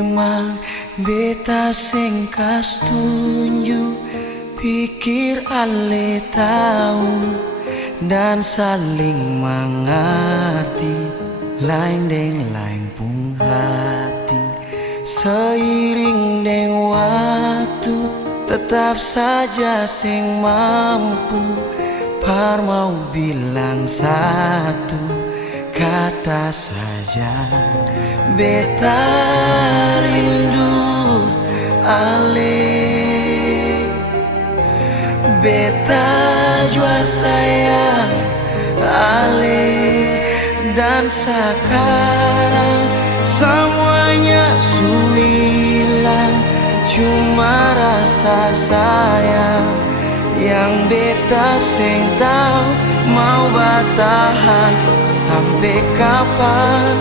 Memang beta sing kas tunjuk, pikir ale tahu dan saling mengerti, lain deng lain pun hati. Seiring deng waktu, tetap saja sing mampu par mau bilang satu kata saja. Beta rindu ale, beta jua sayang ale, dan sekarang semuanya su hilang, cuma rasa sayang yang beta sing tahu mau bertahan sampai kapan.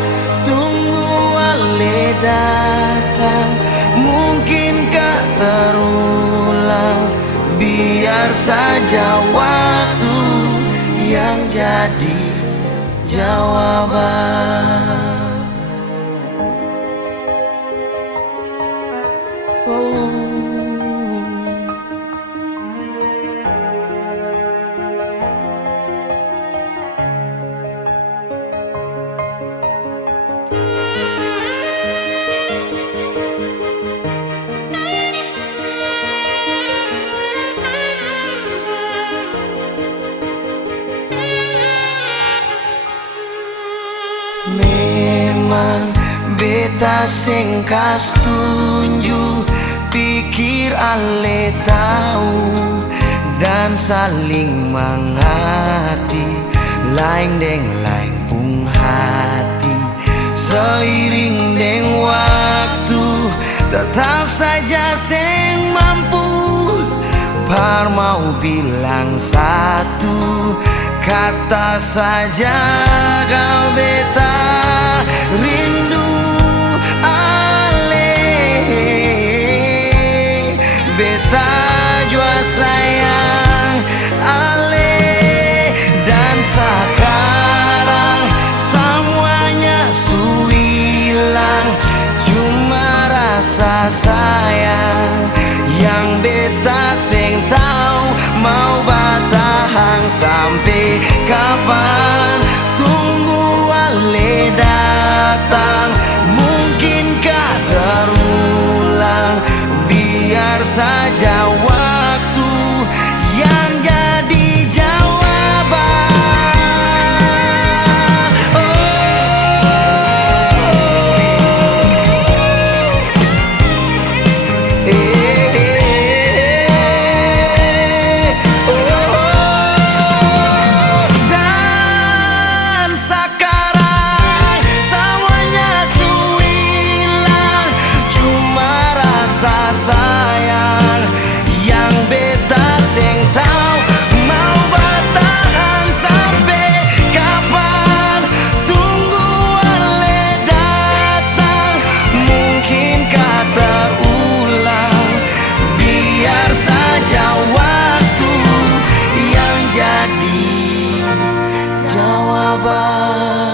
Tunggu ale datang, mungkinkah terulang? Biar saja waktu yang jadi jawaban. Oh. Memang beta sing kas tunjuk, pikir ale tahu dan saling mengerti, lain deng lain pun hati. Seiring deng waktu, tetap saja sing mampu par mau bilang satu kata saja. Kau beta rindu ale, beta jua sayang ale, dan sekarang semuanya su hilang, cuma rasa sayang yang beta sing tahu mau bertahan sampai kapan. Tunggu ale datang, mungkinkah terulang? Biar saja waktu yang jadi jawaban. Dan sekarang semuanya su hilang, cuma rasa sayang yang beta sing tahu mau bertahan sampai kapan. Tunggu ale datang, mungkinkah terulang? Biar saja waktu yang jadi jawaban.